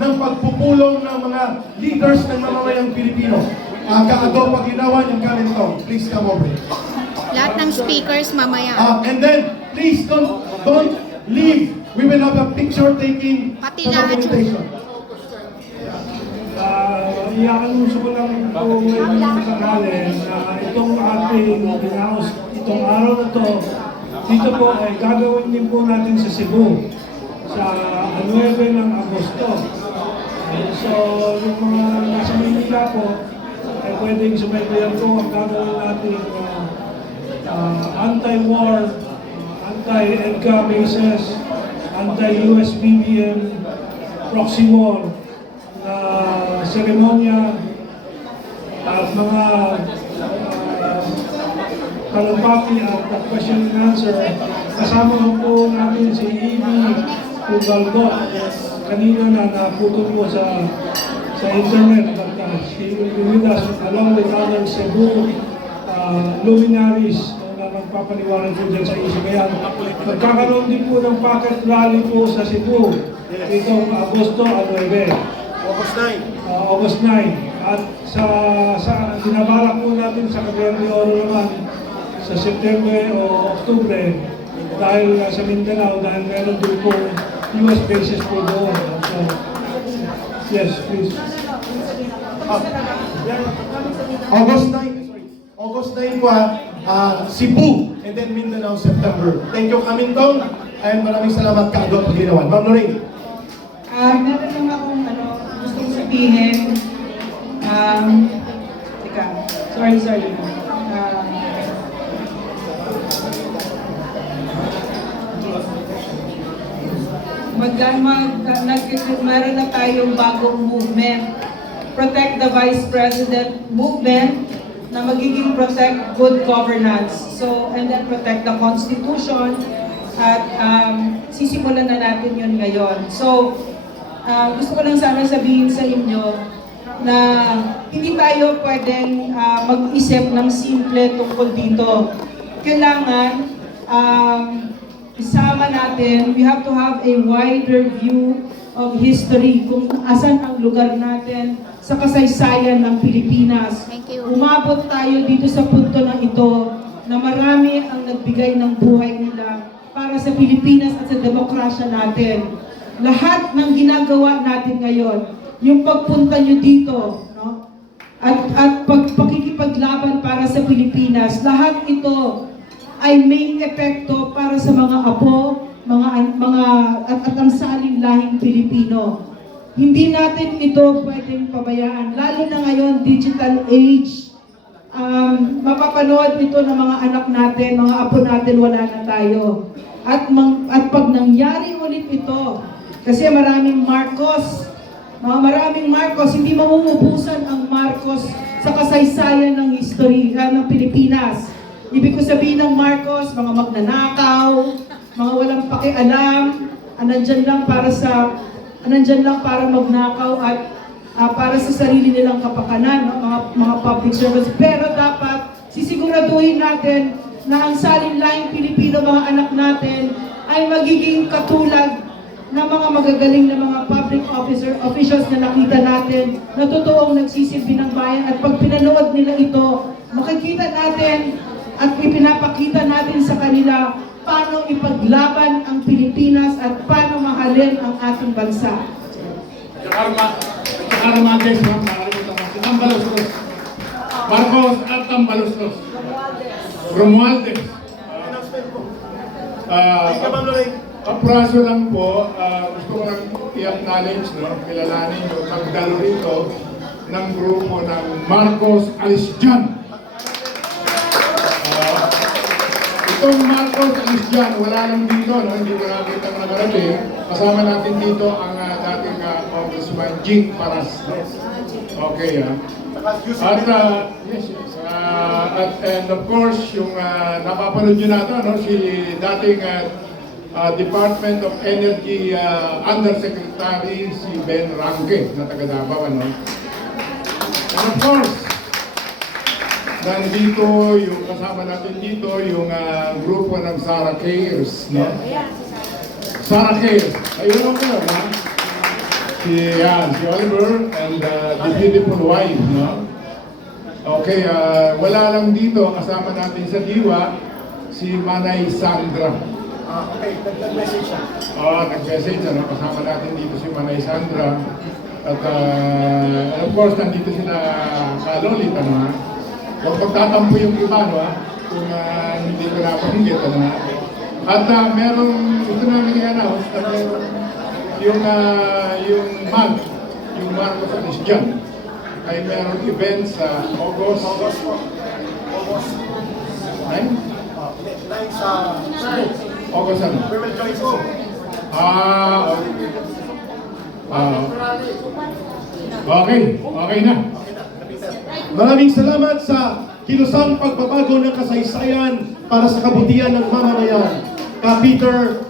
ng pagpupulong ng mga leaders ng mamamayang Pilipino. Kaado, pag ginawa niyong ganito, please come over. Lahat ng speakers mamaya. And then, please don't leave. We will have a picture taking Pati sa lahat. documentation. Iaanuso ko lang po ngayon sakali na itong ating pinaus, itong araw na to, dito po ay gagawin din po natin sa Cebu sa 9 ng Agosto. So, yung mga nasa Manila po, ay pwedeng sumaybayan po ang gagawin natin anti-war, anti-EDCA bases, anti-US BBM, proxy war, na seremonya at mga kalapati at question and answer. Kasama po natin si Amy Ugalgot. Kanina na naputol po sa internet but she will be with us along with other Cebu luminaries na magpapaliwanag po dyan sa issue. Kaya magkakaroon din po ng pocket rally po sa Cebu itong Agosto 9. August 9. At sa binabalak po natin sa Cagayan de Oro naman sa September o Oktubre dahil sa Mindanao dahil meron din po US bases po doon. So, yes, please. August 9 po, Cebu, and then Mindanao, September. Thank you, Kamintong, and maraming salamat, Kaado, pag ginawa. Ma'am Lorraine. Meron lang akong gustong sabihin. Teka, sorry. Meron na tayong bagong movement. Protect the Vice President movement na magiging protect good governance. So, and then protect the Constitution. At sisimulan na natin yun ngayon. So, gusto ko lang sana sabihin sa inyo na hindi tayo pwedeng mag-isip ng simple tungkol dito. Kailangan isama natin, we have to have a wider view of history kung asan ang lugar natin sa kasaysayan ng Pilipinas. Thank you. Umabot tayo dito sa punto na ito na marami ang nagbigay ng buhay nila para sa Pilipinas at sa demokrasya natin. Lahat ng ginagawa natin ngayon, yung pagpunta nyo dito, no? At pakikipaglaban para sa Pilipinas, lahat ito ay may epekto para sa mga apo, at ang saling lahing Pilipino. Hindi natin ito pwedeng pabayaan, lalo na ngayon, digital age. Mapapanood ito ng mga anak natin, mga apo natin, wala na tayo. At pag nangyari ulit ito, kasi maraming Marcos, hindi mamumupusan ang Marcos sa kasaysayan ng history ng Pilipinas. Ibig ko sabihin ng Marcos, mga magnanakaw, mga walang pakialam, nandyan lang para magnakaw at para sa sarili nilang kapakanan, mga public servants. Pero dapat sisiguraduhin natin na ang salinlaing Pilipino, mga anak natin, ay magiging katulad ng mga magagaling na mga public officials na nakita natin na totoong nagsisilbi ng bayan. At pag pinanood nila ito, makikita natin at ipinapakita natin sa kanila paano ipaglaban ang Pilipinas at paano mahalin ang ating bansa. Marcos at Tambaluslos. Romualdez. Kapraso lang po, gusto ko lang i-acknowledge, kilalanin yung pagdalo rito ng grupo ng Marcos Alisjan. Itong Marcos Alisjan, wala lang dito, hindi ko nakita ang nagarating. Kasama natin dito ang dating Congressman Jing Paras. Okay, and of course, yung napapanood nyo natin, si dating Department of Energy Undersecretary si Ben Rangge na taga Davao, And of course, nandito yung kasama natin dito yung grupo ng Sarah Cares, Sarah Cares. Ayun ako, si Oliver and the beautiful wife, no? Okay, wala lang dito, kasama natin sa diwa, si Manay Sandra. Okay, nag-message siya. Nag-message, ano? Kasama natin dito si Manay Sandra. At of course, nandito sila kalolit, ano ha? Huwag magtatampo yung iba, no ha? Kung hindi ko napanggit, ano ha? At merong, ito namin i-announce, na meron yung Marcos and John ay merong event sa August. Nine? Nine sa August ano? We will join soon. Okay. Okay na. Maraming salamat sa kilusang pagbabago ng kasaysayan para sa kabutihan ng mamamayan. Ka Peter